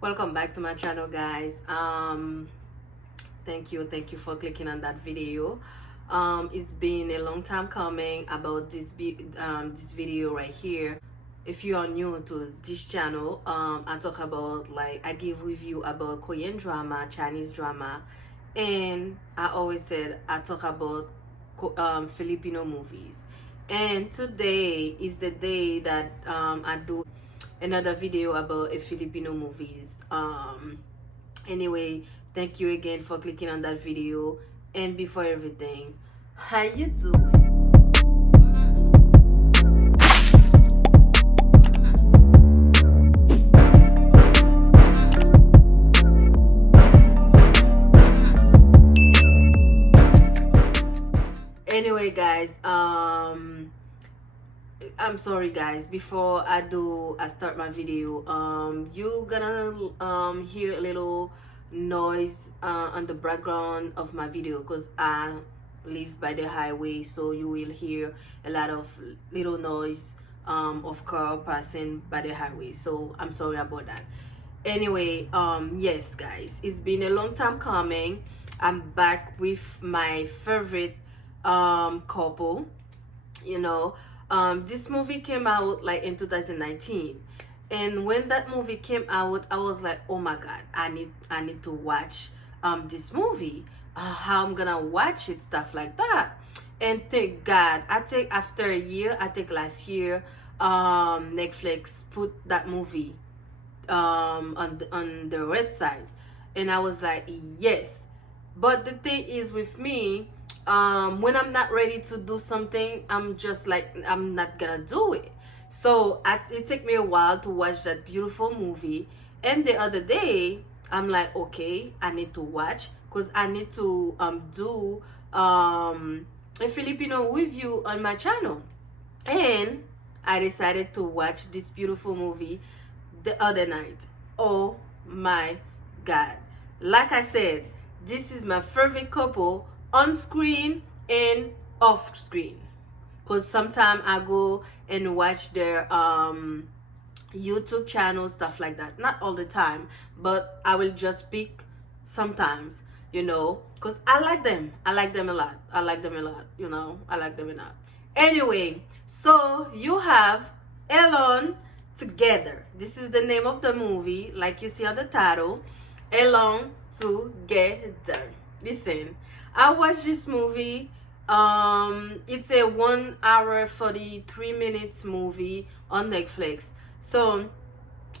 Welcome back to my channel, guys. Thank you for clicking on that video. It's been a long time coming about this video right here. If you are new to this channel, I talk about, like, I give review about Korean drama, Chinese drama, and I always said I talk about Filipino movies. And today is the day that I do another video about a Filipino movies. Anyway, thank you again for clicking on that video. And before everything, how you doing? Anyway, guys, I'm sorry, guys, before I start my video, you gonna hear a little noise on the background of my video because I live by the highway, so you will hear a lot of little noise of car passing by the highway, so I'm sorry about that. Anyway, yes, guys, it's been a long time coming. I'm back with my favorite couple. you know this movie came out like in 2019, and when that movie came out, I was like, oh my god, I need to watch this movie. How I'm gonna watch it, stuff like that. And thank god, I think after a year, I think last year, Netflix put that movie on their website, and I was like, yes. But the thing is with me, when I'm not ready to do something, I'm just like, I'm not gonna do it. So it took me a while to watch that beautiful movie, and the other day I'm like, okay, I need to watch because I need to do a Filipino review on my channel. And I decided to watch this beautiful movie the other night. Oh my god. Like I said, this is my favorite couple on screen and off screen. Because sometimes I go and watch their YouTube channel, stuff like that. Not all the time, but I will just pick sometimes, because I like them. I like them a lot. I like them a lot, I like them a lot. Anyway, so you have Alone Together. This is the name of the movie, like you see on the title, Alone Together. Listen, I watched this movie. It's a 1 hour 43 minutes movie on Netflix. So,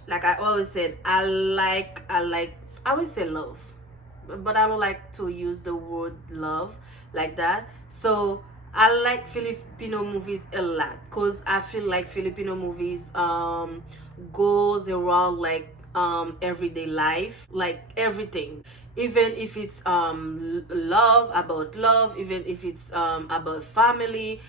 like I always said, I always say love, but I don't like to use the word love like that. So I like Filipino movies a lot because I feel like Filipino movies goes around like everyday life, like everything, even if it's love, even if it's about family,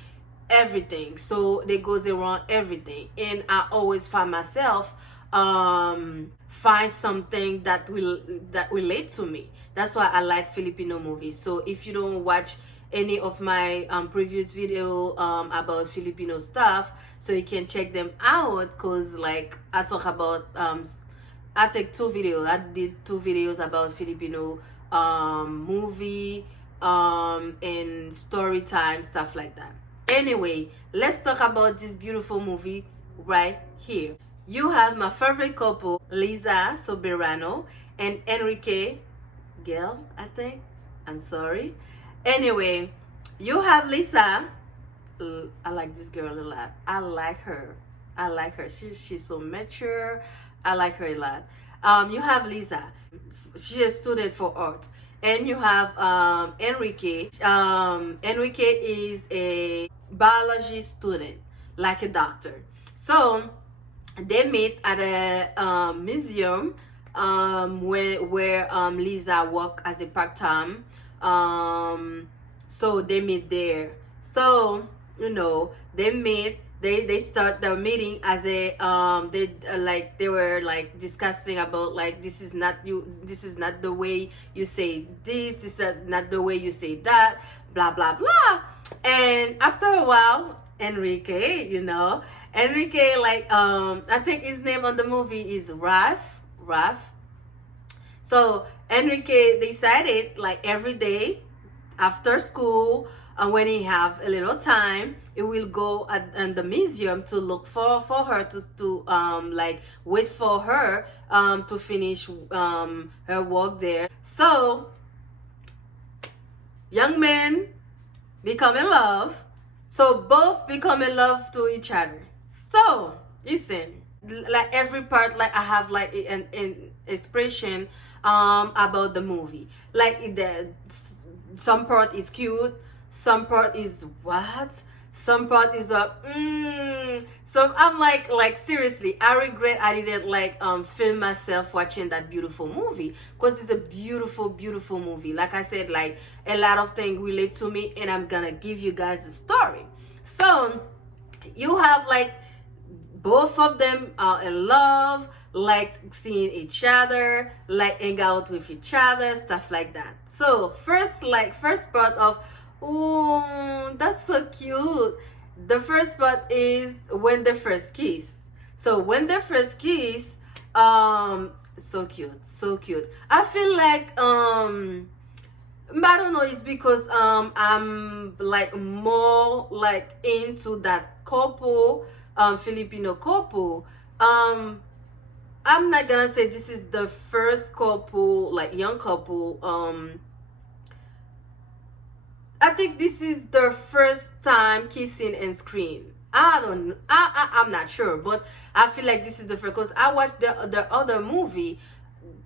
everything. So they goes around everything, and I always find myself find something that relate to me. That's why I like Filipino movies. So if you don't watch any of my previous video about Filipino stuff, so you can check them out, because like I talk about I take two videos. I did two videos about Filipino movie and story time, stuff like that. Anyway, let's talk about this beautiful movie right here. You have my favorite couple, Liza Soberano and Enrique Gale, I think. I'm sorry. Anyway, you have Lisa. I like this girl a lot. I like her. She's so mature. I like her a lot. You have Lisa. She's a student for art. And you have Enrique. Enrique is a biology student, like a doctor. So they meet at a museum where Lisa work as a part-time. So they meet there. So they meet. They start their meeting as a they were like discussing about, like, this is not the way you say this is not the way you say that, blah blah blah. And after a while, Enrique, like, I think his name on the movie is Ralph. So Enrique decided, like, every day after school, when he have a little time, he will go in the museum to look for her, to like wait for her to finish her work there. So young men become in love. So both become in love to each other. So listen, like every part, like I have like an expression about the movie. Like some part is cute, some part is what, some part is so I'm like seriously, I regret I didn't like film myself watching that beautiful movie, because it's a beautiful movie. Like I said, like a lot of things relate to me, and I'm gonna give you guys the story. So you have like both of them are in love, like seeing each other, like hang out with each other, stuff like that. So first part of, oh, that's so cute. The first part is when they first kiss. So when they first kiss, so cute, so cute. I feel like I don't know, it's because I'm like more like into that couple, Filipino couple. I'm not gonna say this is the first couple, like young couple. I think this is their first time kissing and screen. I don't. I'm not sure, but I feel like this is the first, because I watched the other movie.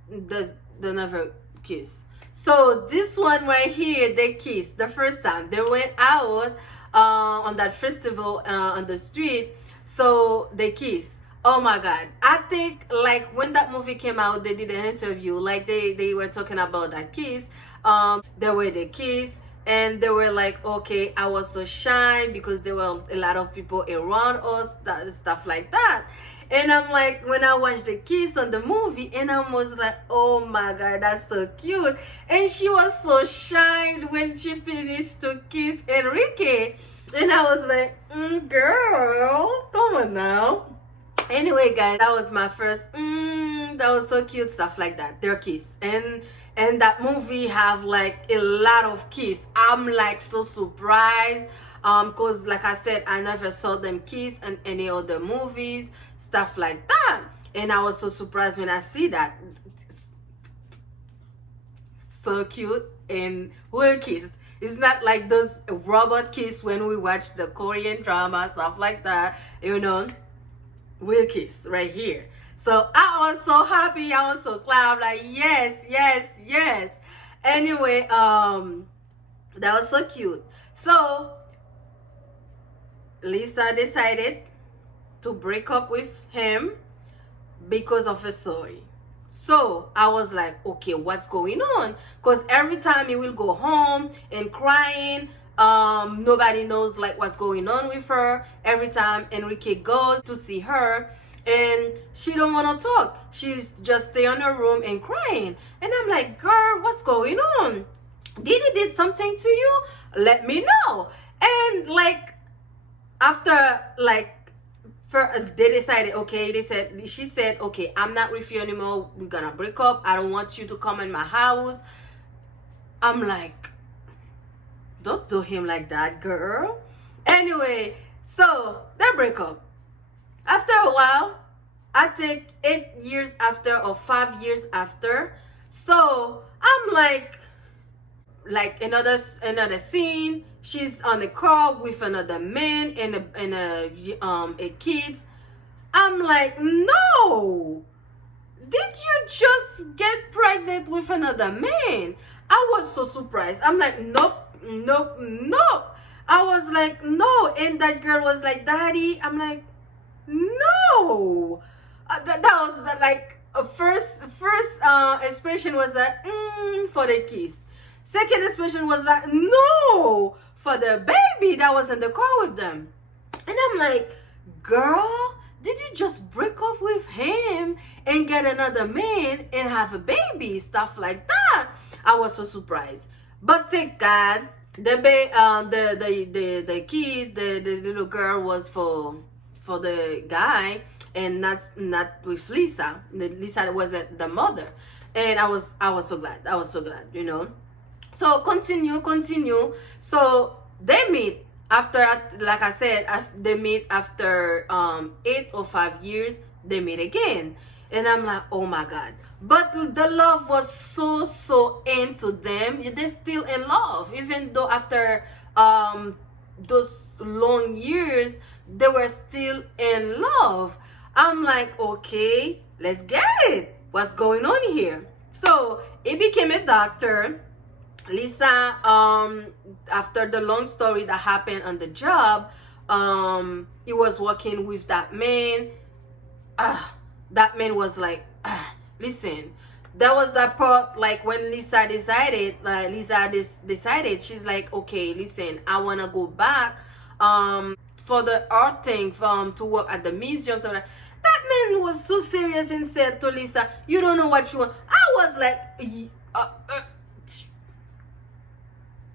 They never kiss. So this one right here, they kissed the first time. They went out on that festival on the street. So they kissed. Oh my God. I think like when that movie came out, they did an interview. Like they were talking about that kiss. The way they kiss. And they were like, okay, I was so shy because there were a lot of people around us, stuff like that. And I'm like, when I watched the kiss on the movie, and I was like, oh my God, that's so cute. And she was so shy when she finished to kiss Enrique. And I was like, girl, come on now. Anyway, guys, that was my first that was so cute, stuff like that, their kiss. And that movie have like a lot of kiss. I'm like so surprised, because like I said, I never saw them kiss in any other movies, stuff like that. And I was so surprised when I see that. So cute and real kiss. It's not like those robot kiss when we watch the Korean drama, stuff like that, you know. Real kiss right here. So I was so happy, I was so glad. I'm like, yes. Anyway, that was so cute. So Lisa decided to break up with him because of a story. So I was like, okay, what's going on? Because every time he will go home and crying, nobody knows like what's going on with her. Every time Enrique goes to see her, and she don't want to talk, she's just stay in her room and crying. And I'm like, girl, what's going on? Did he did something to you? Let me know. And like after like they decided, okay, she said, okay, I'm not with you anymore, we're gonna break up, I don't want you to come in my house. I'm like, don't do him like that, girl. Anyway, so they break up. After a while, I think 8 years after or 5 years after, so I'm like another scene. She's on the car with another man and a kids. I'm like, no, did you just get pregnant with another man? I was so surprised. I'm like, nope. I was like, no. And that girl was like, daddy. I'm like, no. That was the, like first expression was like, for the kiss. Second expression was like, no, for the baby that was in the car with them. And I'm like, girl, did you just break up with him and get another man and have a baby? Stuff like that. I was so surprised. But thank God, the kid, the little girl was for the guy, and not with Lisa. Lisa wasn't the mother. And I was so glad. I was so glad, So continue. So they meet after, like I said, they meet after 8 or 5 years. They meet again, and I'm like, oh my god. But the love was so into them. They're still in love, even though after those long years, they were still in love. I'm like, okay, let's get it. What's going on here? So he became a doctor. Lisa, after the long story that happened on the job, he was working with that man. That man was like, listen, that was that part, like when Lisa decided, decided, she's like, okay, listen, I want to go back for the art thing, to work at the museum. So like, that man was so serious and said to Lisa, you don't know what you want. I was like,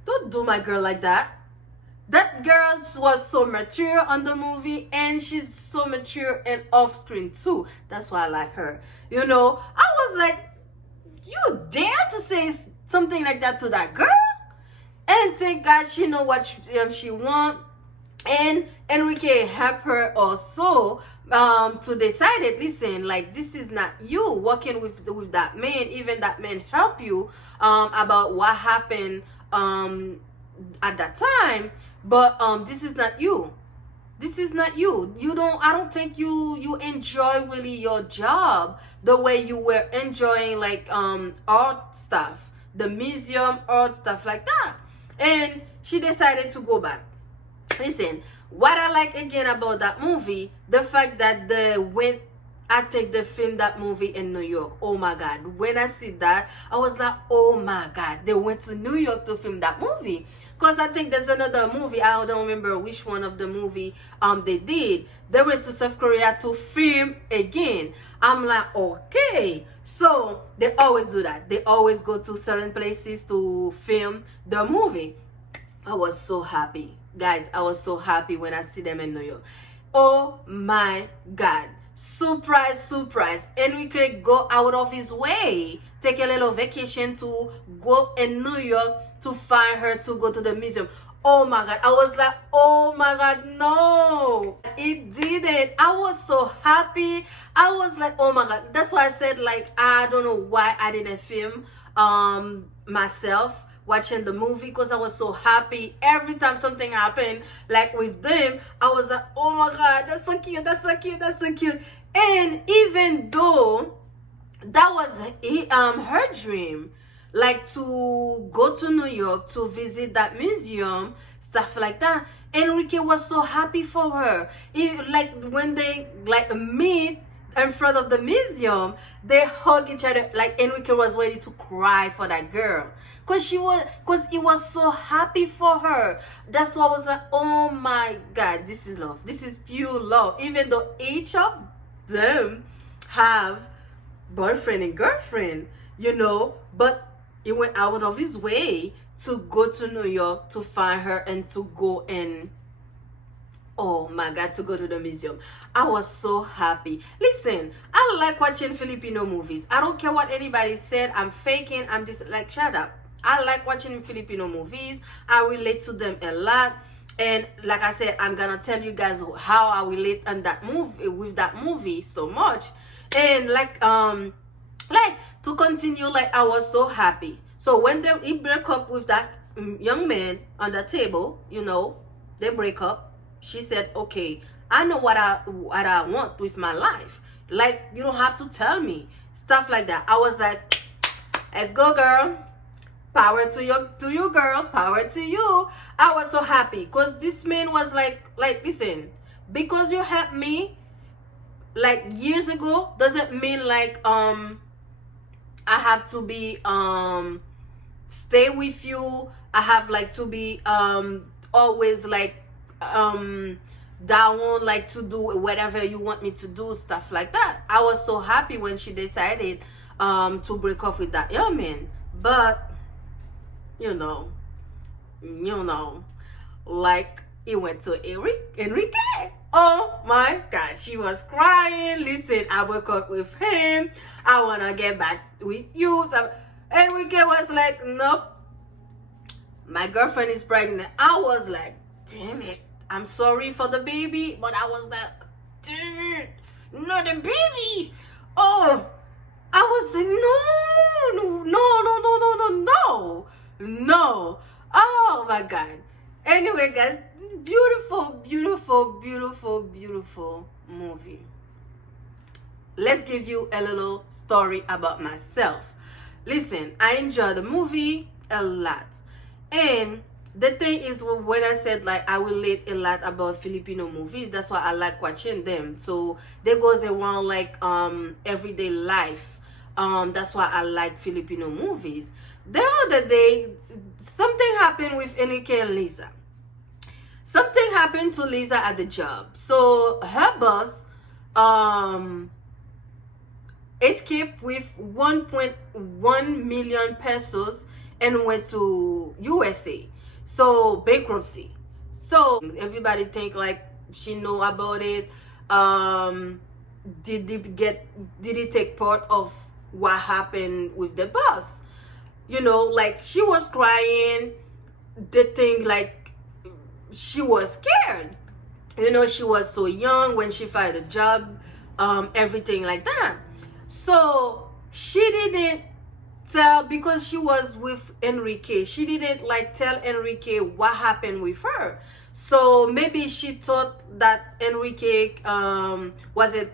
don't do my girl like that. That girl was so mature on the movie, and she's so mature and off screen too. That's why I like her. I was like, you dare to say something like that to that girl? And thank God she know what she want. And Enrique helped her also to decide it. Listen, like, this is not you working with that man. Even that man help you about what happened at that time. But this is not you. This is not you. I don't think you enjoy really your job the way you were enjoying, like, art stuff, the museum art stuff like that. And she decided to go back. Listen, what I like again about that movie, the fact that I think they filmed that movie in New York. Oh my God. When I see that, I was like, oh my God, they went to New York to film that movie. Because I think there's another movie, I don't remember which one of the movie they did. They went to South Korea to film again. I'm like, okay. So they always do that. They always go to certain places to film the movie. I was so happy. Guys, I was so happy when I see them in New York. Oh my God. Surprise. Enrique go out of his way, take a little vacation to go in New York to find her to go to the museum. Oh my God. I was like, oh my God, no. It didn't. I was so happy. I was like, oh my God. That's why I said, like, I don't know why I didn't film myself watching the movie, because I was so happy. Every time something happened, like with them, I was like, oh my God, that's so cute, that's so cute, that's so cute. And even though that was her dream, like to go to New York to visit that museum, stuff like that, Enrique was so happy for her. Like when they like meet in front of the museum, they hug each other. Like Enrique was ready to cry for that girl, because he was so happy for her. That's why I was like, oh my God, this is love. This is pure love. Even though each of them have boyfriend and girlfriend, but he went out of his way to go to New York to find her and to go and, oh my God, to go to the museum. I was so happy. Listen, I like watching Filipino movies. I don't care what anybody said. I'm faking. I'm just like, shut up. I like watching Filipino movies. I relate to them a lot. And like I said, I'm gonna tell you guys how I relate on that movie, with that movie so much. And like to continue, like, I was so happy. So when he broke up with that young man on the table, they break up. She said, okay, I know what I want with my life. Like, you don't have to tell me. Stuff like that. I was like, let's go, girl. Power to you, girl. Power to you. I was so happy because this man was like, listen, because you helped me like years ago doesn't mean like I have to be stay with you. I have like to be always like down, like to do whatever you want me to do, stuff like that. I was so happy when she decided to break off with that young man. But you know, like He went to Enrique. Oh my God, she was crying. Listen, I woke up with him. I want to get back with you. So Enrique was like, nope, my girlfriend is pregnant. I was like, damn it. I'm sorry for the baby, but I was like, damn it, not the baby. Oh, I was like, no. Oh my God. Anyway, guys, beautiful, beautiful, beautiful, beautiful movie. Let's give you a little story about myself. Listen, I enjoy the movie a lot. And the thing is, when I said like I relate a lot about Filipino movies, that's why I like watching them. So there goes around like everyday life. That's why I like Filipino movies. The other day, something happened with Enrique and Lisa. Something happened to Lisa at the job. So her boss escaped with 1.1 million pesos and went to USA. So bankruptcy. So everybody think like she know about it. Did it take part of what happened with the boss? You know, like she was crying. The thing like she was scared. You know, she was so young when she found a job, everything like that. So she didn't tell, because she was with Enrique, she didn't like tell Enrique what happened with her. So maybe she thought that Enrique wasn't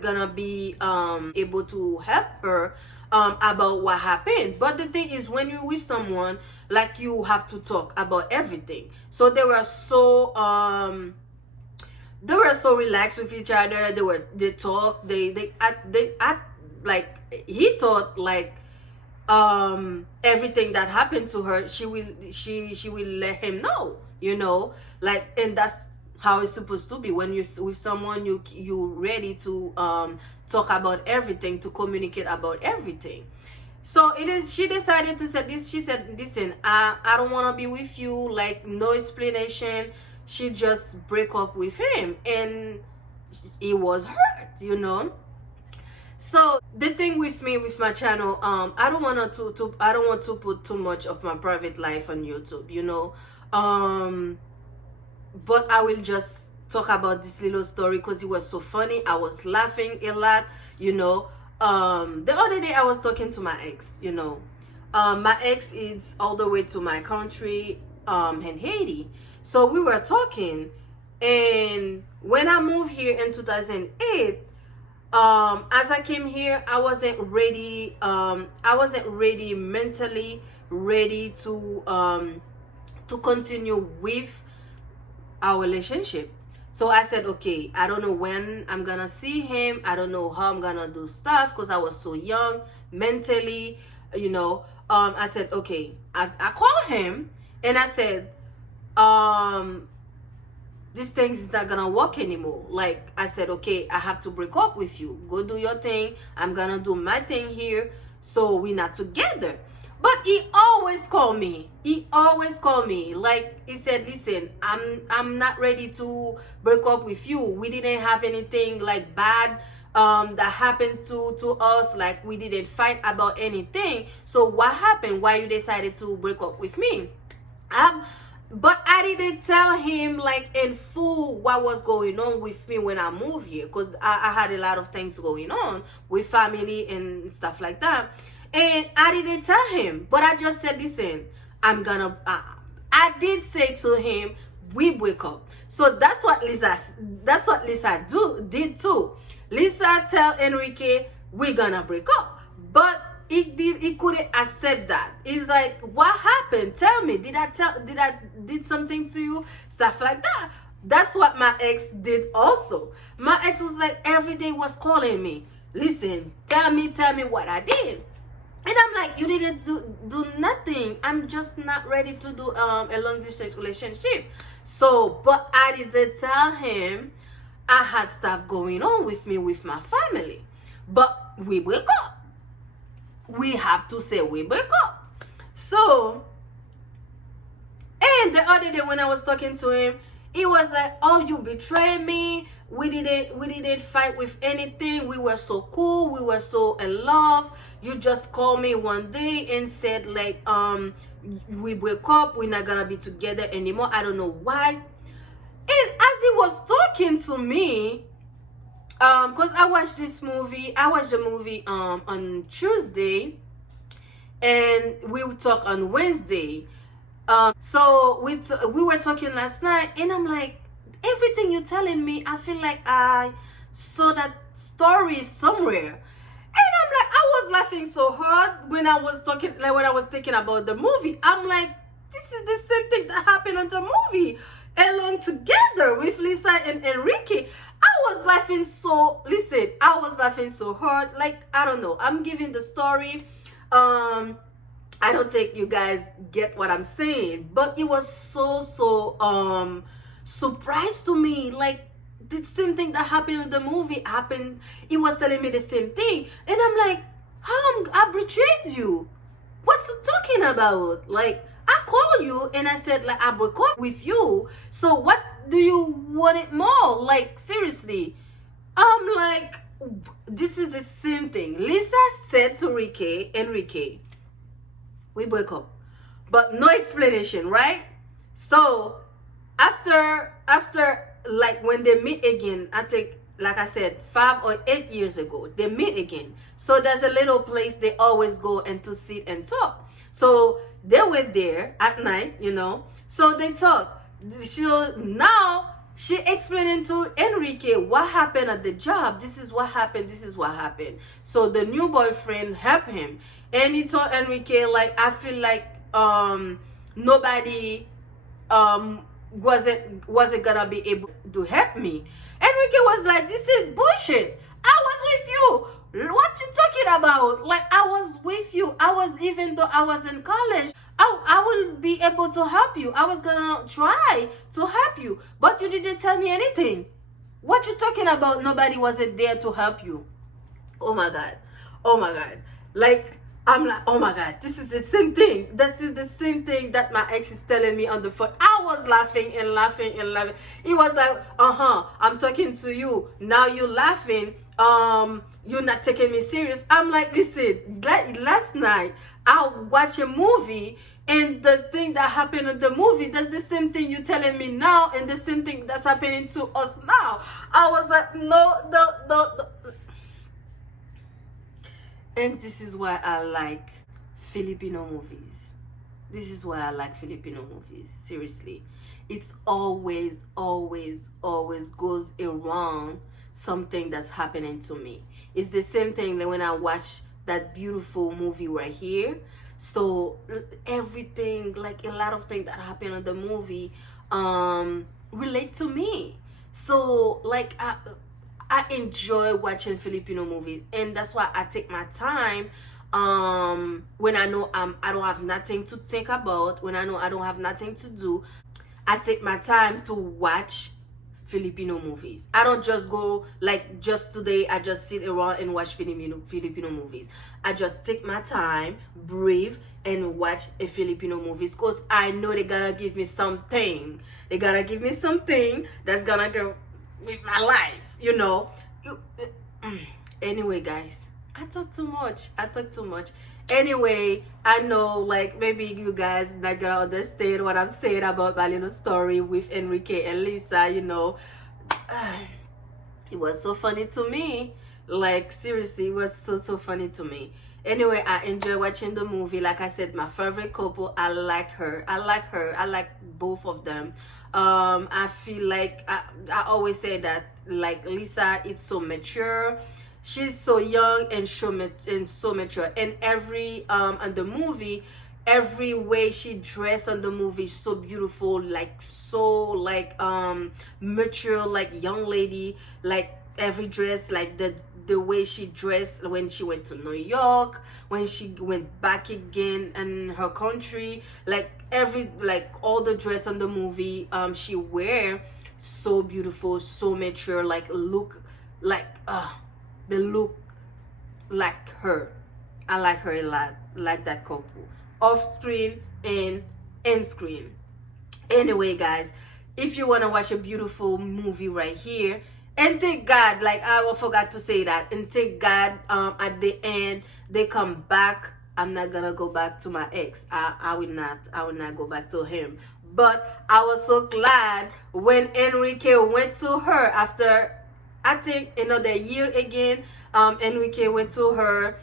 gonna be able to help her about what happened. But the thing is, when you're with someone, like, you have to talk about everything. So they were so relaxed with each other. They talk, they act like, he thought like everything that happened to her, she will let him know, you know, like. And that's how it's supposed to be. When you're with someone, you ready to talk about everything, to communicate about everything. So it is, she decided to say this. She said, listen, I don't want to be with you, like, no explanation. She just break up with him, and he was hurt, you know. So the thing with me, with my channel, I don't want to put too much of my private life on YouTube, you know. But I will just talk about this little story because it was so funny. I was laughing a lot, you know. The other day I was talking to my ex, you know. My ex is all the way to my country, in Haiti. So we were talking, and when I moved here in 2008, as I came here, I wasn't ready. I wasn't ready, mentally ready to continue with our relationship. So I said, okay, I don't know when I'm gonna see him. I don't know how I'm gonna do stuff, because I was so young mentally, you know. I said, okay, I called him and I said, this thing is not gonna work anymore. Like, I said, okay, I have to break up with you. Go do your thing. I'm gonna do my thing here. So we're not together. But he always called me. He always called me. Like, he said, listen, I'm not ready to break up with you. We didn't have anything like bad that happened to us. Like, we didn't fight about anything. So what happened? Why you decided to break up with me? But I didn't tell him like in full what was going on with me when I moved here, because I had a lot of things going on with family and stuff like that. And I didn't tell him, but I just said, listen, I did say to him, we break up. So that's what Lisa did too. Lisa tell Enrique, we're gonna break up. But he couldn't accept that. He's like, what happened? Tell me. Did I did something to you? Stuff like that. That's what my ex did also. My ex was like, every day was calling me. Listen, tell me what I did. And I'm like, you didn't do nothing. I'm just not ready to do a long distance relationship. So, but I didn't tell him I had stuff going on with me, with my family. But we break up. We have to say we break up. So, and the other day when I was talking to him, It was like, oh, you betrayed me. We didn't fight with anything. We were so cool. We were so in love. You just called me one day and said like, we break up. We're not gonna be together anymore. I don't know why. And as he was talking to me, because I watched the movie on Tuesday, and we would talk on Wednesday. So we were talking last night, and I'm like, everything you're telling me, I feel like I saw that story somewhere. And I'm like, I was laughing so hard when I was talking, like when I was thinking about the movie. I'm like, this is the same thing that happened on the movie, along together with Lisa and Enrique. I was laughing so hard. Like, I don't know. I'm giving the story. I don't think you guys get what I'm saying, but it was so surprise to me. Like, the same thing that happened in the movie happened. He was telling me the same thing, and I'm like, I betrayed you. What's you talking about? Like, I called you and I said like I broke up with you. So what do you want it more? Like, seriously. I'm like, this is the same thing. Lisa said to Enrique, we break up, but no explanation, right? So after like when they meet again, I think like I said 5 or 8 years ago, they meet again. So there's a little place they always go and to sit and talk. So they went there at night, so they talk. She explaining to Enrique what happened at the job. This is what happened. This is what happened. So the new boyfriend helped him, and he told Enrique like, I feel like nobody wasn't gonna be able to help me. Enrique was like, this is bullshit. I was with you. What you talking about? Like, I was with you. Even though I was in college, I will be able to help you. I was gonna try to help you, but you didn't tell me anything. What you talking about? Nobody wasn't there to help you. Oh my god. Oh my god. Like, I'm like, oh my god, this is the same thing. This is the same thing that my ex is telling me on the phone. I was laughing and laughing and laughing. He was like, I'm talking to you. Now you're laughing. You're not taking me serious. I'm like, listen, last night I watched a movie, and the thing that happened in the movie, that's the same thing you're telling me now, and the same thing that's happening to us now. I was like, no. And this is why I like Filipino movies. This is why I like Filipino movies. Seriously. It's always goes around something that's happening to me. It's the same thing that when I watch that beautiful movie right here. So everything, like a lot of things that happen in the movie relate to me. So like I enjoy watching Filipino movies, and that's why I take my time when I know I don't have nothing to think about, when I know I don't have nothing to do. I take my time to watch Filipino movies. I don't just go like just today I just sit around and watch Filipino movies. I just take my time, breathe, and watch a Filipino movies, because I know they're gonna give me something. They're gonna give me something that's gonna go with my life, Anyway, guys, I talk too much. Anyway, I know like maybe you guys not gonna understand what I'm saying about my little story with Enrique and Lisa. It was so funny to me. Like, seriously, it was so funny to me. Anyway, I enjoy watching the movie. Like I said, my favorite couple, I like I like both of them. I feel like I always say that like Lisa is so mature. She's so young and so mature. And every on the movie, every way she dressed on the movie is so beautiful, like so like mature, like young lady. Like every dress, like the way she dressed when she went to New York, when she went back again in her country, like all the dress on the movie she wear, so beautiful, so mature, like look like the look like her. I like her a lot, like that couple, off screen and in screen. Anyway, guys, if you want to watch a beautiful movie right here, and thank God, like I forgot to say that, and thank God, at the end they come back. I'm not gonna go back to my ex. I will not go back to him. But I was so glad when Enrique went to her after, I think, another year again. Enrique went to her.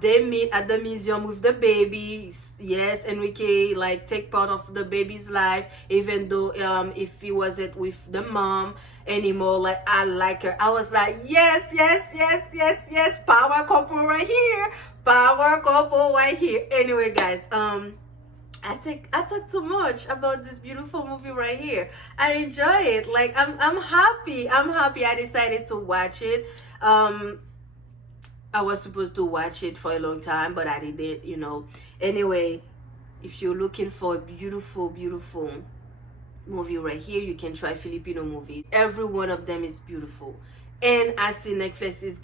They meet at the museum with the baby. Yes, Enrique like take part of the baby's life, even though if he wasn't with the mom anymore. Like, I like her. I was like, yes, yes, yes, yes, yes, power couple right here, power couple right here. Anyway, guys, I talk too much about this beautiful movie right here. I enjoy it. Like, I'm happy. I'm happy I decided to watch it. I was supposed to watch it for a long time, but I didn't. Anyway, if you're looking for a beautiful, beautiful movie right here, you can try Filipino movies. Every one of them is beautiful. And I see Netflix is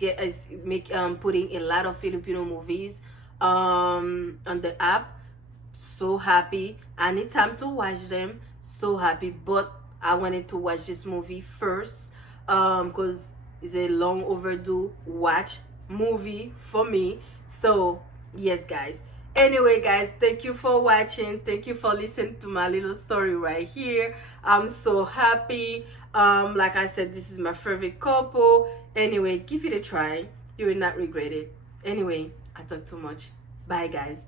putting a lot of Filipino movies on the app. So happy. I need time to watch them. So happy. But I wanted to watch this movie first, because it's a long overdue watch movie for me. So yes, guys. Anyway, guys, thank you for watching. Thank you for listening to my little story right here. I'm so happy. Like I said, this is my favorite couple. Anyway, give it a try. You will not regret it. Anyway, I talk too much. Bye, guys.